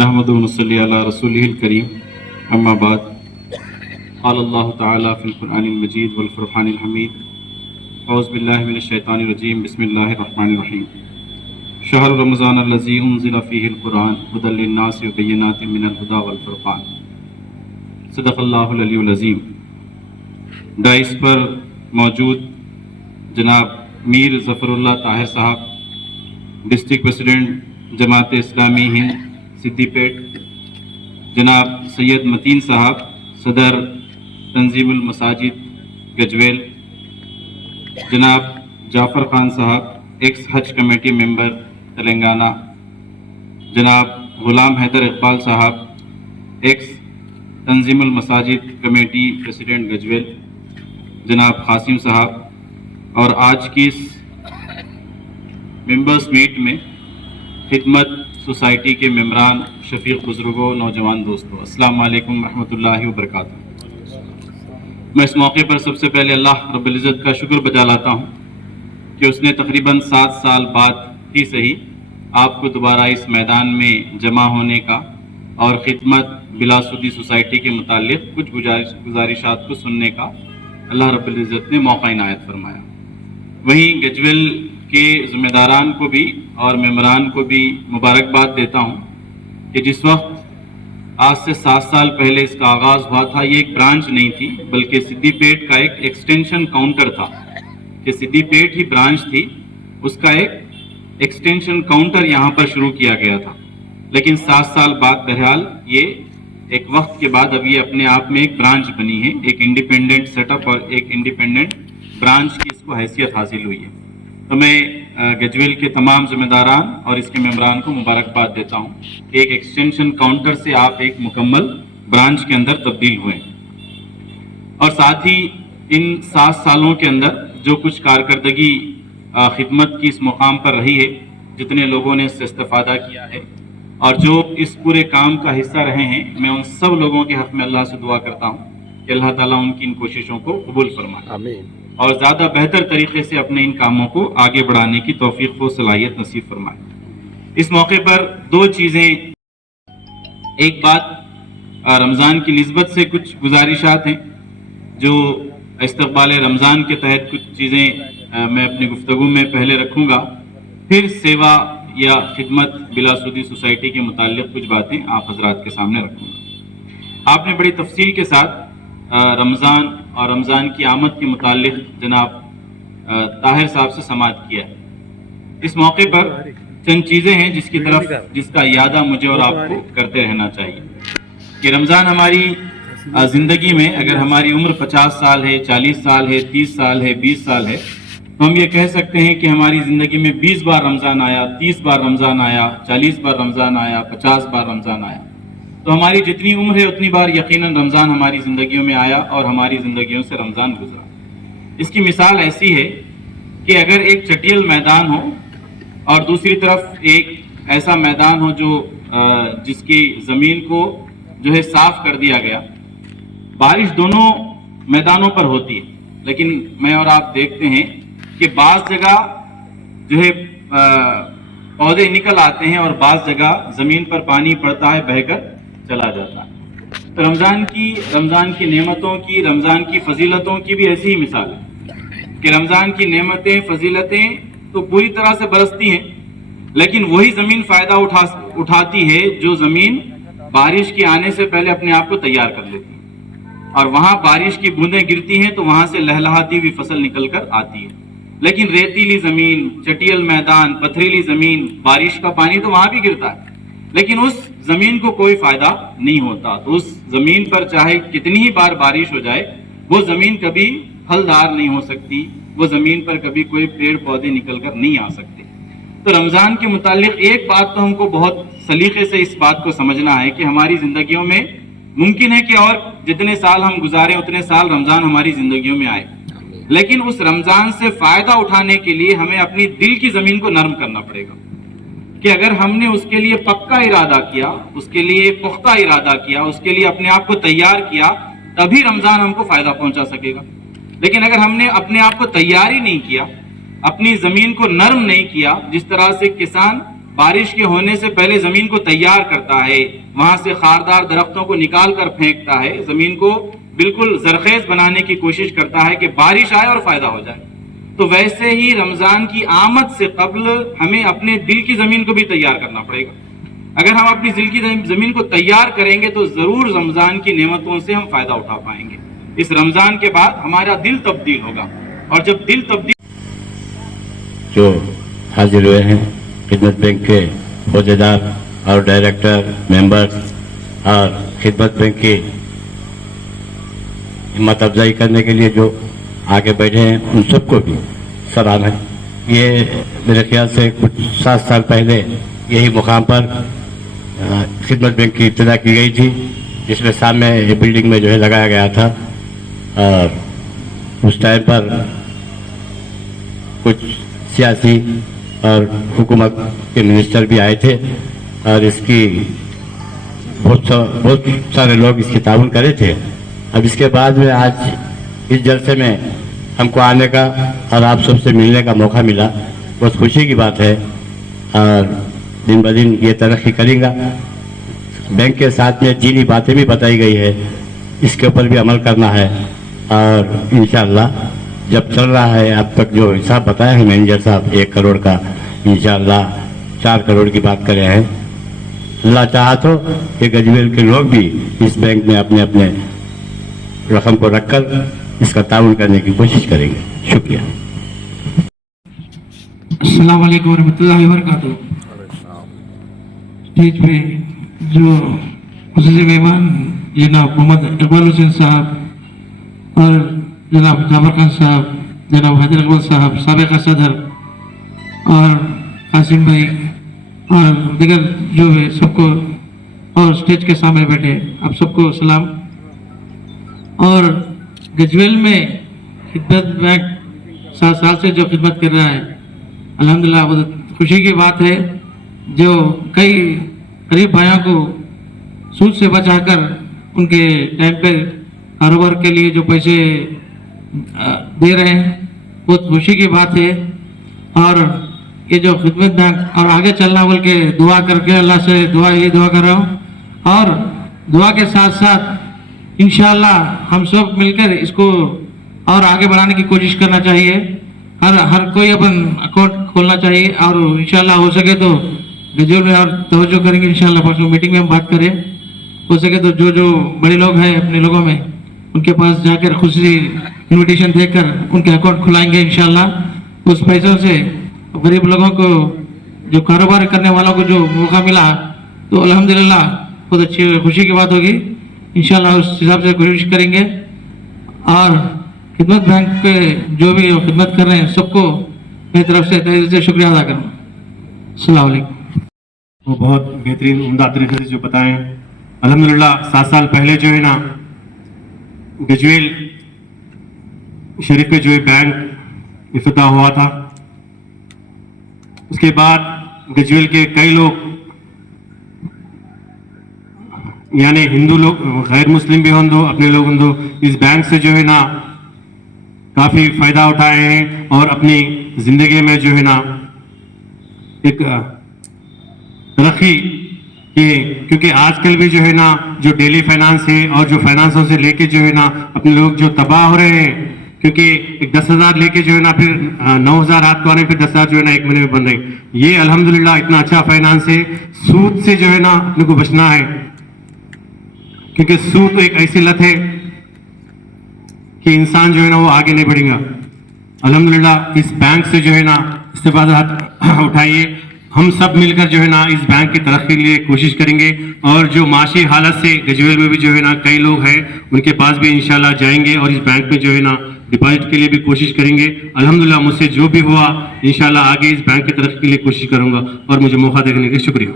نحمدہ و نصلی علی رسولہ الکریم اما بعد قال اللہ تعالی فی القرآن المجید والفرقان الحمید اعوذ باللہ من الشیطان الرجیم بسم اللہ الرحمن الرحیم شہر رمضان الذی انزل فیہ القرآن ھدی للناس وبینات من الھدی والفرقان صدق اللہ العلی العظیم۔ ڈائس پر موجود جناب میر ظفر اللہ طاہر صاحب، ڈسٹرکٹ پریزیڈنٹ جماعت اسلامی ہند سدی پیٹ، جناب سید متین صاحب صدر تنظیم المساجد گجویل، جناب جعفر خان صاحب ایکس حج کمیٹی ممبر تلنگانہ، جناب غلام حیدر اقبال صاحب ایکس تنظیم المساجد کمیٹی پریزیڈنٹ گجویل، جناب قاسم صاحب، اور آج کی اس ممبرس میٹ میں خدمت سوسائٹی کے ممبران، شفیق بزرگوں، نوجوان دوستوں، السلام علیکم ورحمۃ اللہ وبرکاتہ۔ میں اس موقع پر سب سے پہلے اللہ رب العزت کا شکر بجا لاتا ہوں کہ اس نے تقریباً 7 سال بعد ہی صحیح آپ کو دوبارہ اس میدان میں جمع ہونے کا اور خدمت بلا سودی سوسائٹی کے متعلق کچھ گزارشات کو سننے کا اللہ رب العزت نے موقع عنایت فرمایا۔ وہیں گجویل کے ذمہ داران کو بھی اور ممبران کو بھی مبارکباد دیتا ہوں کہ جس وقت آج سے 7 سال پہلے اس کا آغاز ہوا تھا، یہ ایک برانچ نہیں تھی بلکہ سدی پیٹ کا ایک ایکسٹینشن کاؤنٹر تھا، کہ سدی پیٹ ہی برانچ تھی، اس کا ایک ایکسٹینشن کاؤنٹر یہاں پر شروع کیا گیا تھا۔ لیکن 7 سال بعد بہرحال یہ ایک وقت کے بعد اب یہ اپنے آپ میں ایک برانچ بنی ہے، ایک انڈیپینڈنٹ سیٹ اپ اور ایک انڈیپینڈنٹ برانچ کی اس کو حیثیت حاصل ہوئی ہے۔ تو میں گجویل کے تمام ذمہ داران اور اس کے ممبران کو مبارکباد دیتا ہوں کہ ایک ایکسٹینشن کاؤنٹر سے آپ ایک مکمل برانچ کے اندر تبدیل ہوئے، اور ساتھ ہی ان 7 سالوں کے اندر جو کچھ کارکردگی خدمت کی اس مقام پر رہی ہے، جتنے لوگوں نے اس سے استفادہ کیا ہے اور جو اس پورے کام کا حصہ رہے ہیں، میں ان سب لوگوں کے حق میں اللہ سے دعا کرتا ہوں کہ اللہ تعالیٰ ان کی ان کوششوں کو قبول فرمائے، آمین، اور زیادہ بہتر طریقے سے اپنے ان کاموں کو آگے بڑھانے کی توفیق و صلاحیت نصیب فرمائے۔ اس موقع پر 2 چیزیں، ایک بات رمضان کی نسبت سے کچھ گزارشات ہیں جو استقبال رمضان کے تحت کچھ چیزیں میں اپنی گفتگو میں پہلے رکھوں گا، پھر سیوا یا خدمت بلا سودی سوسائٹی کے متعلق کچھ باتیں آپ حضرات کے سامنے رکھوں گا۔ آپ نے بڑی تفصیل کے ساتھ رمضان اور رمضان کی آمد کے متعلق جناب طاہر صاحب سے سماعت کیا ہے۔ اس موقع پر چند چیزیں ہیں جس کا اعادہ مجھے اور آپ کو کرتے رہنا چاہیے کہ رمضان ہماری زندگی میں، اگر ہماری عمر 50 سال ہے، 40 سال ہے، 30 سال ہے، 20 سال ہے، تو ہم یہ کہہ سکتے ہیں کہ ہماری زندگی میں 20 بار رمضان آیا، 30 بار رمضان آیا، 40 بار رمضان آیا، 50 بار رمضان آیا۔ تو ہماری جتنی عمر ہے اتنی بار یقیناً رمضان ہماری زندگیوں میں آیا اور ہماری زندگیوں سے رمضان گزرا۔ اس کی مثال ایسی ہے کہ اگر ایک چٹیل میدان ہو اور دوسری طرف ایک ایسا میدان ہو جو جس کی زمین کو جو ہے صاف کر دیا گیا، بارش دونوں میدانوں پر ہوتی ہے، لیکن میں اور آپ دیکھتے ہیں کہ بعض جگہ جو ہے پودے نکل آتے ہیں اور بعض جگہ زمین پر پانی پڑتا ہے، بہہ کر چلا جاتا ہے۔ تو رمضان کی نعمتوں کی، رمضان کی فضیلتوں کی بھی ایسی ہی مثال ہے کہ رمضان کی نعمتیں، فضیلتیں تو پوری طرح سے برستی ہیں، لیکن وہی زمین فائدہ اٹھاتی ہے جو زمین بارش کے آنے سے پہلے اپنے آپ کو تیار کر لیتی ہے، اور وہاں بارش کی بوندیں گرتی ہیں تو وہاں سے لہلہاتی ہوئی فصل نکل کر آتی ہے۔ لیکن ریتیلی زمین، چٹیل میدان، پتھریلی زمین، بارش کا پانی تو وہاں بھی گرتا ہے، لیکن اس زمین کو کوئی فائدہ نہیں ہوتا۔ تو اس زمین پر چاہے کتنی ہی بار بارش ہو جائے، وہ زمین کبھی پھلدار نہیں ہو سکتی، وہ زمین پر کبھی کوئی پیڑ پودے نکل کر نہیں آ سکتے۔ تو رمضان کے متعلق ایک بات تو ہم کو بہت سلیقے سے اس بات کو سمجھنا ہے کہ ہماری زندگیوں میں ممکن ہے کہ اور جتنے سال ہم گزارے اتنے سال رمضان ہماری زندگیوں میں آئے، لیکن اس رمضان سے فائدہ اٹھانے کے لیے ہمیں اپنی دل کی زمین کو نرم کرنا پڑے گا، کہ اگر ہم نے اس کے لیے پکا ارادہ کیا، اس کے لیے پختہ ارادہ کیا، اس کے لیے اپنے آپ کو تیار کیا، تبھی رمضان ہم کو فائدہ پہنچا سکے گا۔ لیکن اگر ہم نے اپنے آپ کو تیار ہی نہیں کیا، اپنی زمین کو نرم نہیں کیا، جس طرح سے کسان بارش کے ہونے سے پہلے زمین کو تیار کرتا ہے، وہاں سے خاردار درختوں کو نکال کر پھینکتا ہے، زمین کو بالکل زرخیز بنانے کی کوشش کرتا ہے کہ بارش آئے اور فائدہ ہو جائے۔ تو ویسے ہی رمضان کی آمد سے قبل ہمیں اپنے دل کی زمین کو بھی تیار کرنا پڑے گا۔ اگر ہم اپنی دل کی زمین کو تیار کریں گے تو ضرور رمضان کی نعمتوں سے ہم فائدہ اٹھا پائیں گے۔ اس رمضان کے بعد ہمارا دل تبدیل ہوگا، اور جب دل تبدیل جو حاضر ہوئے ہیں خدمت بینک کے عہدیدار اور ڈائریکٹر، ممبرز اور خدمت بینک کی ہمت افزائی کرنے کے لیے جو آگے بیٹھے ہیں ان سب کو بھی سلام ہے۔ یہ میرے خیال سے کچھ 7 سال پہلے یہی مقام پر خدمت بینک کی ابتدا کی گئی تھی، جس میں سامنے یہ بلڈنگ میں جو ہے لگایا گیا تھا، اور اس ٹائم پر کچھ سیاسی اور حکومت کے منسٹر بھی آئے تھے، اور اس کی بہت سارے لوگ اس کی تعاون کرے تھے۔ اب اس کے بعد میں آج اس جلسے میں ہم کو آنے کا اور آپ سب سے ملنے کا موقع ملا، بہت خوشی کی بات ہے، اور دن بدن یہ ترقی کرے گا۔ بینک کے ساتھ میں جنی باتیں بھی بتائی گئی ہے اس کے اوپر بھی عمل کرنا ہے، اور انشاءاللہ جب چل رہا ہے اب تک جو حساب بتایا ہے مینیجر صاحب 1 کروڑ کا، انشاءاللہ 4 کروڑ کی بات کرے ہیں۔ اللہ چاہا تو کہ گجویل کے لوگ بھی اس بینک میں اپنے اپنے رقم کو رکھ کر اس کا تعاون کرنے کی کوشش کریں گے۔ شکریہ۔ السلام علیکم ورحمۃ اللہ وبرکاتہ۔ اسٹیج پہ جو خصوصی مہمان جناب محمد اقبال حسین صاحب اور جناب جابر خان صاحب، جناب حیدر اقبال صاحب سابقہ صدر، اور قاسم بھائی اور دیگر جو ہے سب کو، اور اسٹیج کے سامنے بیٹھے آپ سب کو سلام۔ اور گجویل میں خدمت بینک 7 سال سے جو خدمت کر رہا ہے، الحمدللہ بہت خوشی کی بات ہے۔ جو کئی غریب بھائیوں کو سود سے بچا کر ان کے ٹائم پہ کاروبار کے لیے جو پیسے دے رہے ہیں، بہت خوشی کی بات ہے۔ اور یہ جو خدمت بینک اور آگے چلنا بول کے دعا کر کے اللہ سے دعا کر رہا ہوں، اور دعا کے ساتھ ساتھ انشاءاللہ ہم سب مل کر اس کو اور آگے بڑھانے کی کوشش کرنا چاہیے۔ ہر کوئی اپن اکاؤنٹ کھولنا چاہیے، اور انشاءاللہ ہو سکے تو گجویل میں اور توجہ کریں گے۔ انشاءاللہ پرسوں میٹنگ میں ہم بات کریں، ہو سکے تو جو بڑے لوگ ہیں اپنے لوگوں میں ان کے پاس جا کر خصوصی انویٹیشن دے کر ان کے اکاؤنٹ کھلائیں گے انشاءاللہ۔ اس پیسوں سے غریب لوگوں کو، جو کاروبار کرنے والوں کو جو موقع ملا، تو الحمدللہ بہت اچھی خوشی کی بات ہوگی۔ انشاءاللہ اس حساب سے کوشش کریں گے، اور خدمت بینک کے جو بھی خدمت کر رہے ہیں سب کو میری طرف سے تہہ دل سے شکریہ ادا کروں۔ السلام علیکم۔ وہ بہت بہترین عمدہ طریقے سے جو بتائیں۔ الحمدللہ 7 سال پہلے جو ہے نا گجویل شریف پہ جو ہے بینک افتتاح ہوا تھا، اس کے بعد گجویل کے کئی لوگ، یعنی ہندو لوگ، غیر مسلم بھی ہوں دو، اپنے لوگ ہوں دو، اس بینک سے جو ہے نا کافی فائدہ اٹھائے ہیں، اور اپنی زندگی میں جو ہے نا ایک ترقی کی ہے۔ کیونکہ آج کل بھی جو ہے نا جو ڈیلی فائنانس ہے اور جو فائنانسوں سے لے کے جو ہے نا اپنے لوگ جو تباہ ہو رہے ہیں، کیونکہ ایک 10,000 لے کے جو ہے نا پھر 9,000 رات کو آنے، پھر 10,000 جو ہے نا 1 مہینے میں بن رہے۔ یہ الحمدللہ اتنا اچھا فائنانس ہے۔ سود سے جو ہے نا اپنے کو بچنا ہے، کیونکہ سود ایک ایسی لت ہے کہ انسان جو ہے نا وہ آگے نہیں بڑھے گا۔ الحمدللہ اس بینک سے جو ہے نا استفادات اٹھائیے۔ ہم سب مل کر جو ہے نا اس بینک کی ترقی کے لیے کوشش کریں گے، اور جو معاشی حالت سے گجویل میں بھی جو ہے نا کئی لوگ ہیں ان کے پاس بھی انشاءاللہ جائیں گے، اور اس بینک میں جو ہے نا ڈپازٹ کے لیے بھی کوشش کریں گے۔ الحمدللہ مجھ سے جو بھی ہوا انشاءاللہ آگے اس بینک کی ترقی کے لیے کوشش کروں گا، اور مجھے موقع دینے کے لیے شکریہ۔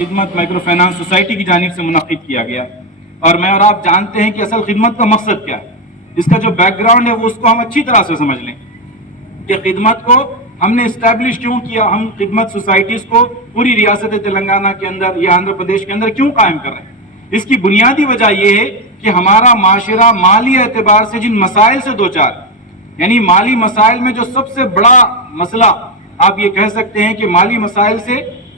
خدمت مائکرو فائنانس سوسائٹی کی جانب سے منعقد کیا گیا، اور میں اور آپ جانتے ہیں کہ اصل خدمت کا مقصد کیا ہے۔ اس کا جو بیک گراؤنڈ ہے وہ اس کو ہم اچھی طرح سے سمجھ لیں کہ خدمت کو ہم نے اسٹیبلش کیوں کیا، ہم خدمت سوسائٹیز کو پوری ریاست تلنگانہ کے اندر یا آندھرا پردیش کے اندر کیوں قائم کر رہے ہیں۔ اس کی بنیادی وجہ یہ ہے کہ ہمارا معاشرہ مالی اعتبار سے جن مسائل سے دوچار، یعنی مالی مسائل میں جو سب سے بڑا مسئلہ آپ یہ کہہ سکتے ہیں کہ مالی مسائل سے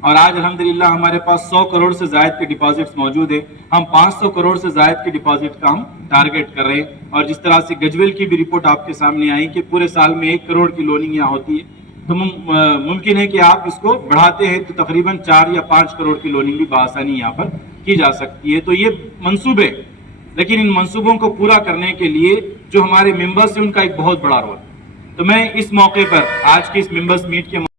اور آج الحمدللہ ہمارے پاس 100 کروڑ سے زائد کے ڈپازٹس موجود ہیں. ہم 500 کروڑ سے زائد کے ڈپازٹ کا ہم ٹارگٹ کر رہے ہیں. اور جس طرح سے گجویل کی بھی رپورٹ آپ کے سامنے آئی کہ پورے سال میں 1 کروڑ کی لوننگ یہاں ہوتی ہے, تو ممکن ہے کہ آپ اس کو بڑھاتے ہیں تو تقریباً 4 یا 5 کروڑ کی لوننگ بھی بآسانی یہاں پر کی جا سکتی ہے. تو یہ منصوبے, لیکن ان منصوبوں کو پورا کرنے کے لیے جو ہمارے ممبرس ہیں ان کا ایک بہت بڑا رول. تو میں اس موقع پر آج کی اس ممبرس میٹ کے